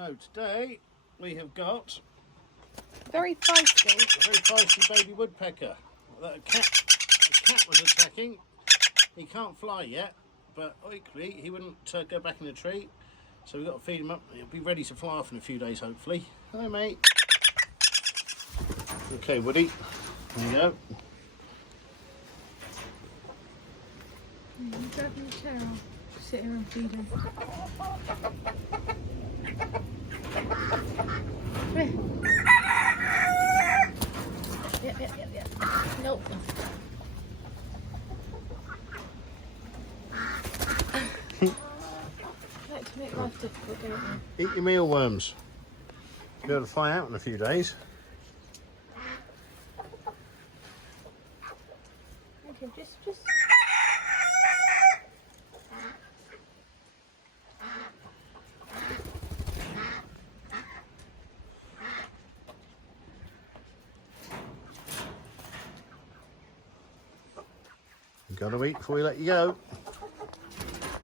So today we have got Very feisty. a very feisty baby woodpecker that a cat was attacking. He can't fly yet, but equally he wouldn't go back in the tree. So we've got to feed him up. He'll be ready to fly off in a few days, hopefully. Hi, mate. Okay, Woody. There you go. Grab your chair. I'll sit here and feed him. Yeah. Nope. Like to make life difficult, don't you? Eat your mealworms. You'll be able to fly out in a few days. Okay, just. You've got to eat before we let you go.